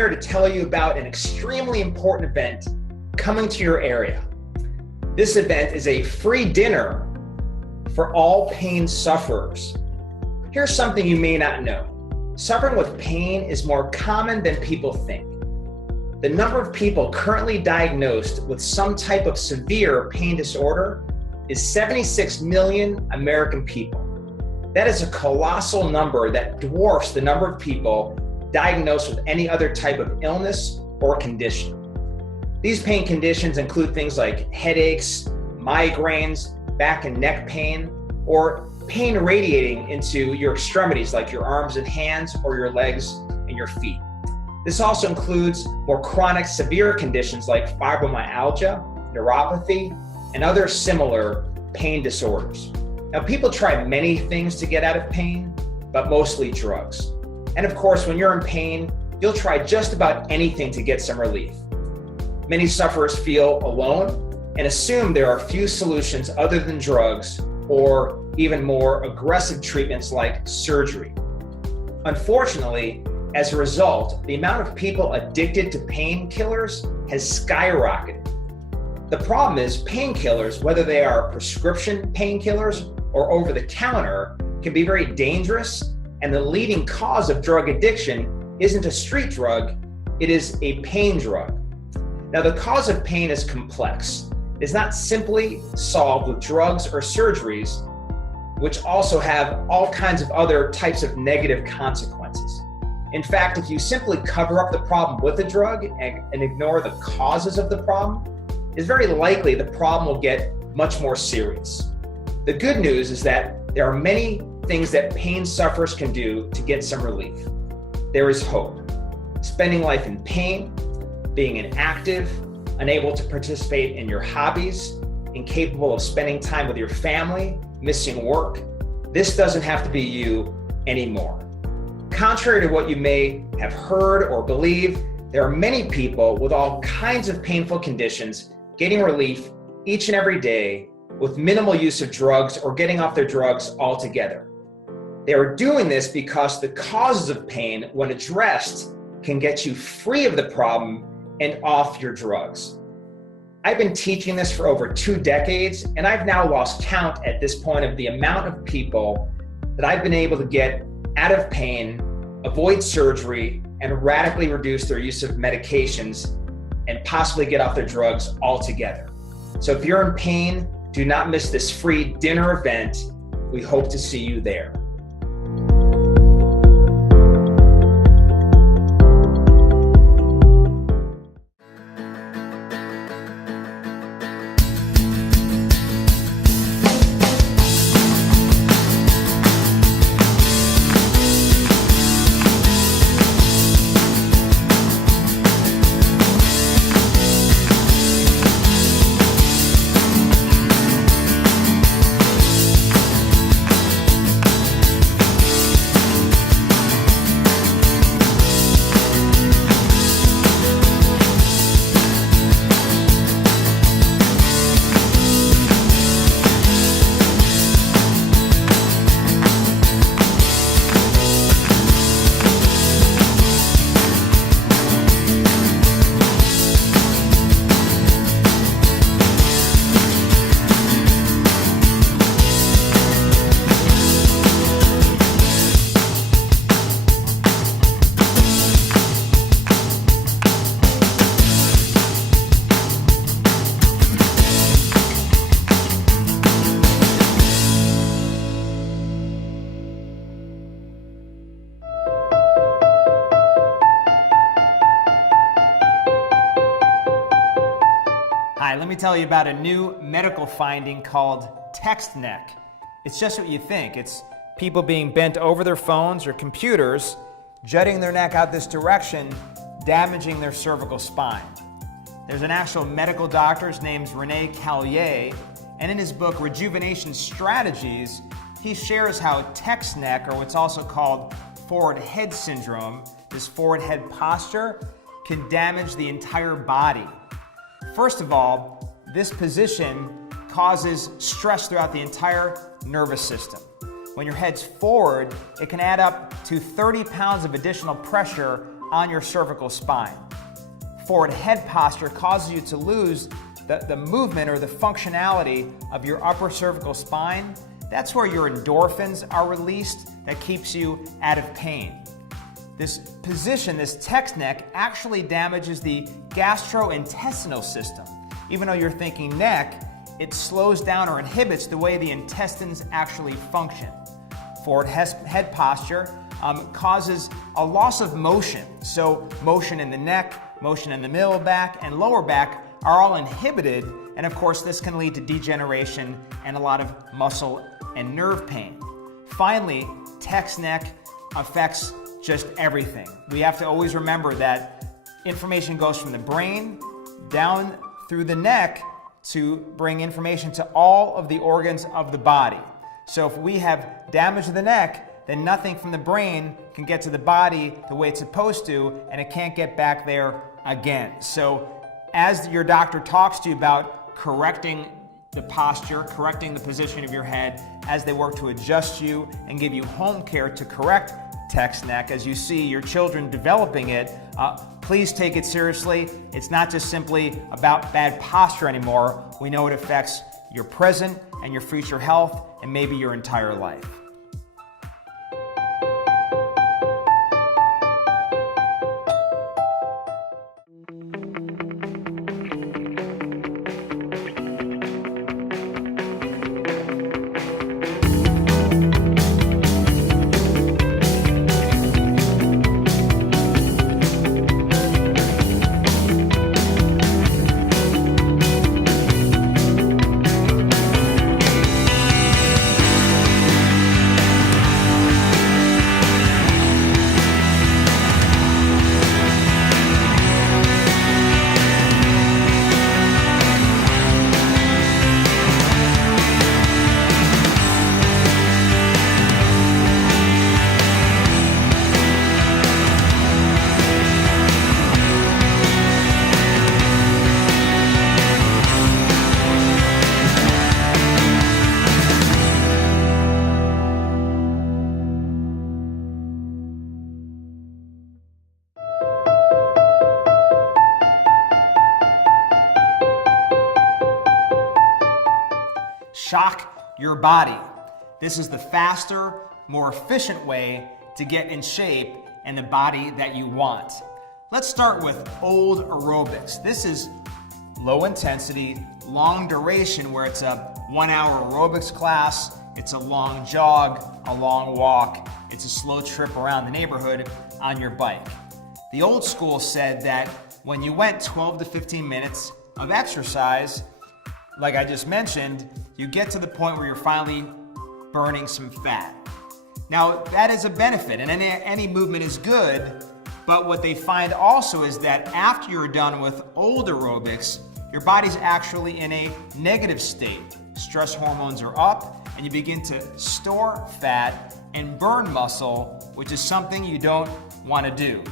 here to tell you about an extremely important event coming to your area. This event is a free dinner for all pain sufferers. Here's something you may not know. Suffering with pain is more common than people think. The number of people currently diagnosed with some type of severe pain disorder is 76 million American people. That is a colossal number that dwarfs the number of people diagnosed with any other type of illness or condition. These pain conditions include things like headaches, migraines, back and neck pain, or pain radiating into your extremities like your arms and hands or your legs and your feet. This also includes more chronic severe conditions like fibromyalgia, neuropathy, and other similar pain disorders. Now, people try many things to get out of pain, but mostly drugs. And of course, when you're in pain, you'll try just about anything to get some relief. Many sufferers feel alone and assume there are few solutions other than drugs or even more aggressive treatments like surgery. Unfortunately, as a result, the amount of people addicted to painkillers has skyrocketed. The problem is painkillers, whether they are prescription painkillers or over-the-counter, can be very dangerous, and the leading cause of drug addiction isn't a street drug, it is a pain drug. Now, the cause of pain is complex. It's not simply solved with drugs or surgeries, which also have all kinds of other types of negative consequences. In fact, if you simply cover up the problem with a drug and ignore the causes of the problem, it's very likely the problem will get much more serious. The good news is that there are many things that pain sufferers can do to get some relief. There is hope. Spending life in pain, being inactive, unable to participate in your hobbies, incapable of spending time with your family, missing work. This doesn't have to be you anymore. Contrary to what you may have heard or believe, there are many people with all kinds of painful conditions getting relief each and every day with minimal use of drugs or getting off their drugs altogether. They are doing this because the causes of pain, when addressed, can get you free of the problem and off your drugs. I've been teaching this for over 2 decades, and I've now lost count at this point of the amount of people that I've been able to get out of pain, avoid surgery, and radically reduce their use of medications and possibly get off their drugs altogether. So if you're in pain, do not miss this free dinner event. We hope to see you there. Hi, let me tell you about a new medical finding called text neck. It's just what you think. It's people being bent over their phones or computers, jutting their neck out this direction, damaging their cervical spine. There's an actual medical doctor, his name's Rene Callier, and in his book, Rejuvenation Strategies, he shares how text neck, or what's also called forward head syndrome, this forward head posture, can damage the entire body. First of all, this position causes stress throughout the entire nervous system. When your head's forward, it can add up to 30 pounds of additional pressure on your cervical spine. Forward head posture causes you to lose the movement or the functionality of your upper cervical spine. That's where your endorphins are released that keeps you out of pain. This position, this text neck, actually damages the gastrointestinal system. Even though you're thinking neck, it slows down or inhibits the way the intestines actually function. Forward head posture causes a loss of motion. So motion in the neck, motion in the middle back, and lower back are all inhibited. And of course, this can lead to degeneration and a lot of muscle and nerve pain. Finally, text neck affects just everything. We have to always remember that information goes from the brain down through the neck to bring information to all of the organs of the body. So if we have damage to the neck, then nothing from the brain can get to the body the way it's supposed to, and it can't get back there again. So as your doctor talks to you about correcting the posture, correcting the position of your head, as they work to adjust you and give you home care to correct text neck, as you see your children developing it, please take it seriously. It's not just simply about bad posture anymore. We know it affects your present and your future health and maybe your entire life. Shock your body. This is the faster, more efficient way to get in shape and the body that you want. Let's start with old aerobics. This is low intensity, long duration, where it's a 1 hour aerobics class, it's a long jog, a long walk, it's a slow trip around the neighborhood on your bike. The old school said that when you went 12 to 15 minutes of exercise, like I just mentioned, you get to the point where you're finally burning some fat. Now, that is a benefit, and any movement is good, but what they find also is that after you're done with old aerobics, your body's actually in a negative state. Stress hormones are up, and you begin to store fat and burn muscle, which is something you don't want to do.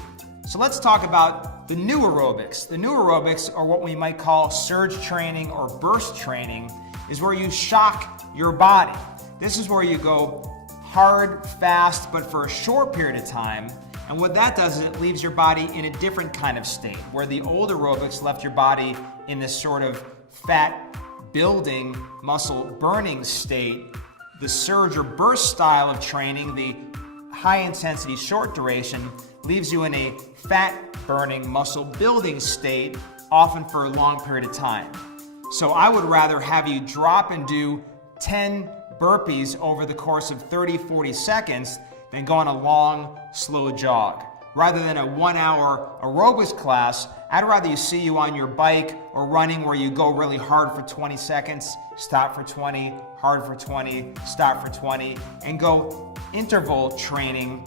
So let's talk about the new aerobics. The new aerobics are what we might call surge training or burst training, is where you shock your body. This is where you go hard, fast, but for a short period of time. And what that does is it leaves your body in a different kind of state, where the old aerobics left your body in this sort of fat building, muscle burning state. The surge or burst style of training, the high intensity, short duration, leaves you in a fat burning, muscle building state, often for a long period of time. So I would rather have you drop and do 10 burpees over the course of 30, 40 seconds than go on a long, slow jog. Rather than a 1 hour aerobics class, I'd rather you see you on your bike or running where you go really hard for 20 seconds, stop for 20, hard for 20, stop for 20, and go interval training,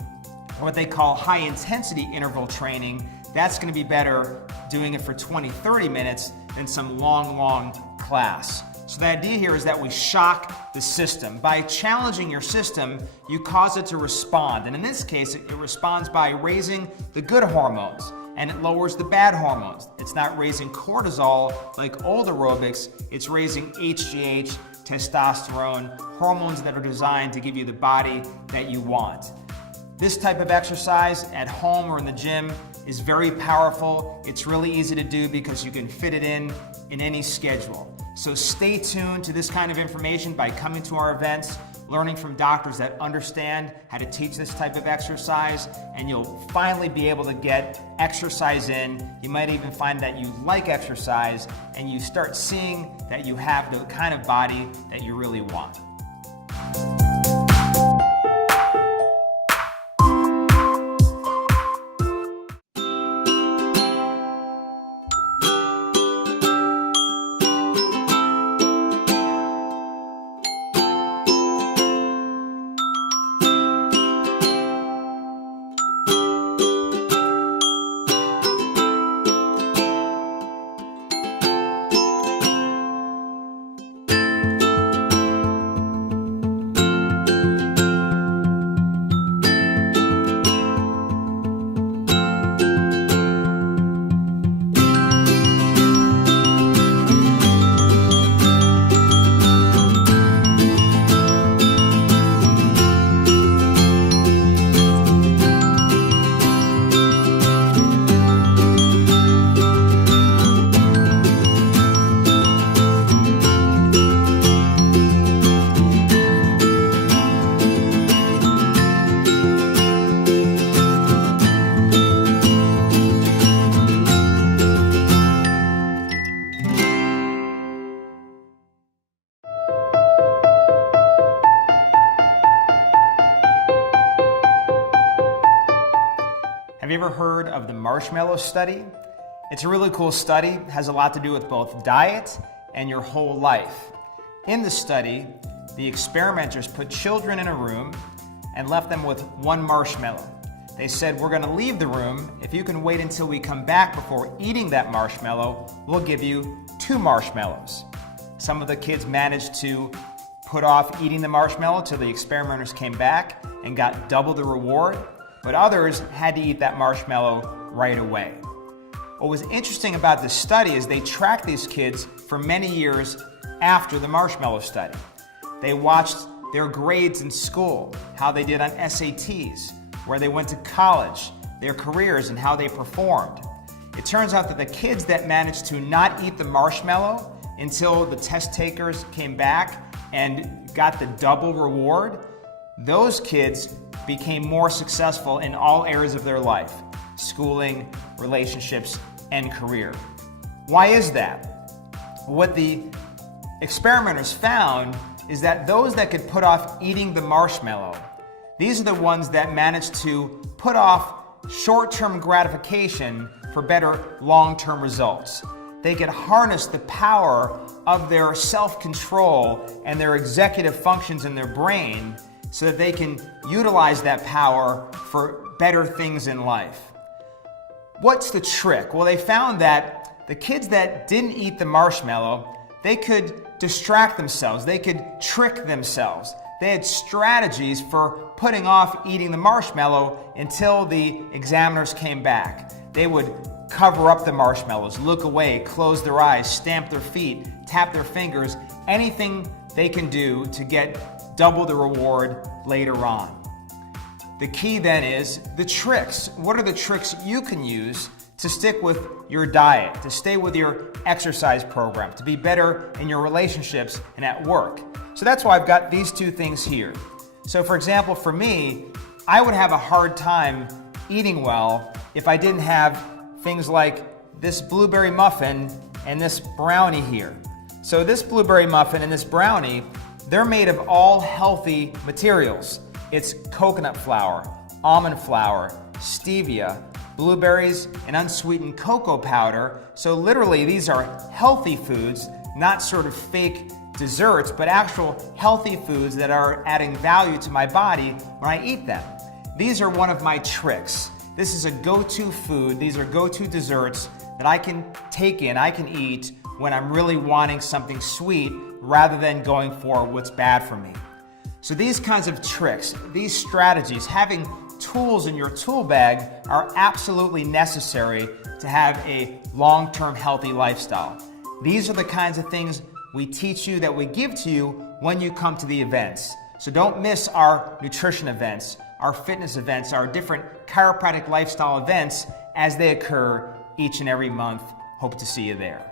or what they call high intensity interval training. That's going to be better doing it for 20, 30 minutes than some long class. So the idea here is that we shock the system. By challenging your system, you cause it to respond. And in this case, it responds by raising the good hormones, and it lowers the bad hormones. It's not raising cortisol like old aerobics, it's raising HGH, testosterone, hormones that are designed to give you the body that you want. This type of exercise at home or in the gym is very powerful. It's really easy to do because you can fit it in any schedule. So stay tuned to this kind of information by coming to our events, learning from doctors that understand how to teach this type of exercise, and you'll finally be able to get exercise in. You might even find that you like exercise and you start seeing that you have the kind of body that you really want. Have you ever heard of the marshmallow study? It's a really cool study. It has a lot to do with both diet and your whole life. In the study, the experimenters put children in a room and left them with one marshmallow. They said, we're going to leave the room. If you can wait until we come back before eating that marshmallow, we'll give you 2 marshmallows. Some of the kids managed to put off eating the marshmallow till the experimenters came back and got double the reward, but others had to eat that marshmallow right away. What was interesting about this study is they tracked these kids for many years after the marshmallow study. They watched their grades in school, how they did on SATs, where they went to college, their careers, and how they performed. It turns out that the kids that managed to not eat the marshmallow until the test takers came back and got the double reward, those kids became more successful in all areas of their life: schooling, relationships, and career. Why is that? What the experimenters found is that those that could put off eating the marshmallow, these are the ones that managed to put off short-term gratification for better long-term results. They could harness the power of their self-control and their executive functions in their brain so that they can utilize that power for better things in life. What's the trick? Well, they found that the kids that didn't eat the marshmallow, they could distract themselves, they could trick themselves. They had strategies for putting off eating the marshmallow until the examiners came back. They would cover up the marshmallows, look away, close their eyes, stamp their feet, tap their fingers, anything they can do to get double the reward later on. The key then is the tricks. What are the tricks you can use to stick with your diet, to stay with your exercise program, to be better in your relationships and at work? So that's why I've got these 2 things here. So for example, for me, I would have a hard time eating well if I didn't have things like this blueberry muffin and this brownie here. So this blueberry muffin and this brownie, they're made of all healthy materials. It's coconut flour, almond flour, stevia, blueberries, and unsweetened cocoa powder. So literally these are healthy foods, not sort of fake desserts, but actual healthy foods that are adding value to my body when I eat them. These are one of my tricks. This is a go-to food. These are go-to desserts that I can take in, I can eat when I'm really wanting something sweet rather than going for what's bad for me. So these kinds of tricks, these strategies, having tools in your tool bag are absolutely necessary to have a long-term healthy lifestyle. These are the kinds of things we teach you, that we give to you when you come to the events. So don't miss our nutrition events, our fitness events, our different chiropractic lifestyle events, as they occur each and every month. Hope to see you there.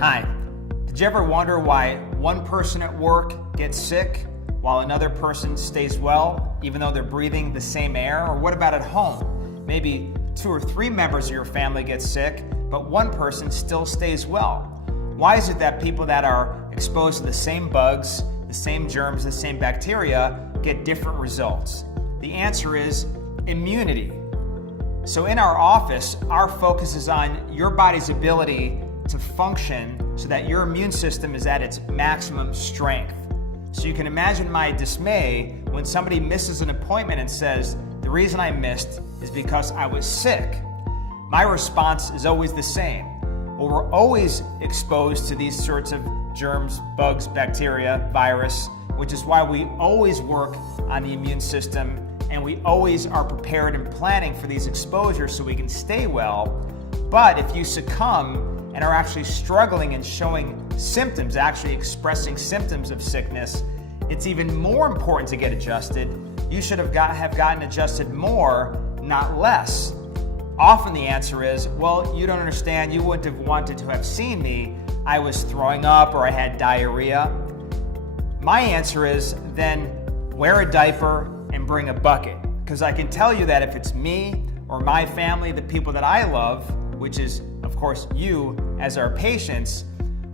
Hi, did you ever wonder why one person at work gets sick while another person stays well, even though they're breathing the same air? Or what about at home? Maybe 2 or 3 members of your family get sick, but one person still stays well. Why is it that people that are exposed to the same bugs, the same germs, the same bacteria get different results? The answer is immunity. So in our office, our focus is on your body's ability to function so that your immune system is at its maximum strength. So you can imagine my dismay when somebody misses an appointment and says, the reason I missed is because I was sick. My response is always the same. Well, we're always exposed to these sorts of germs, bugs, bacteria, virus, which is why we always work on the immune system and we always are prepared and planning for these exposures so we can stay well. But if you succumb and are actually struggling and showing symptoms, actually expressing symptoms of sickness, it's even more important to get adjusted. You should have gotten adjusted more, not less. Often the answer is, well, you don't understand, you wouldn't have wanted to have seen me. I was throwing up or I had diarrhea. My answer is, then wear a diaper and bring a bucket. Because I can tell you that if it's me or my family, the people that I love, which is, of course, you as our patients,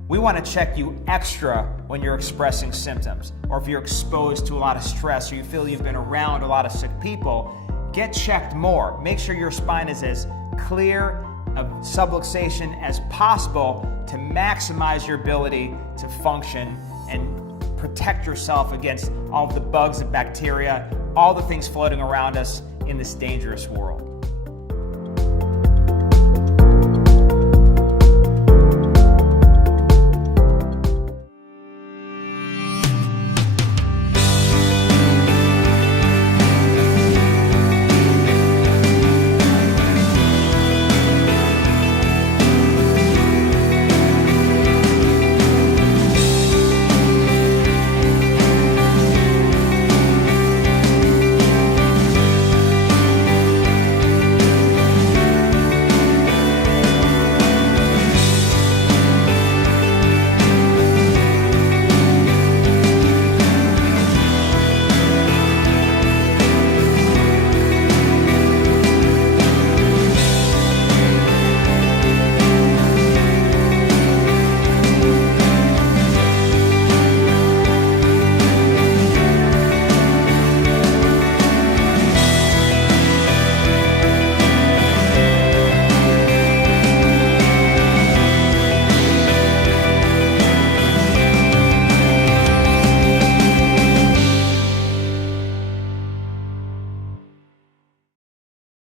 we want to check you extra when you're expressing symptoms, or if you're exposed to a lot of stress, or you feel you've been around a lot of sick people, get checked more. Make sure your spine is as clear of subluxation as possible to maximize your ability to function and protect yourself against all of the bugs and bacteria, all the things floating around us in this dangerous world.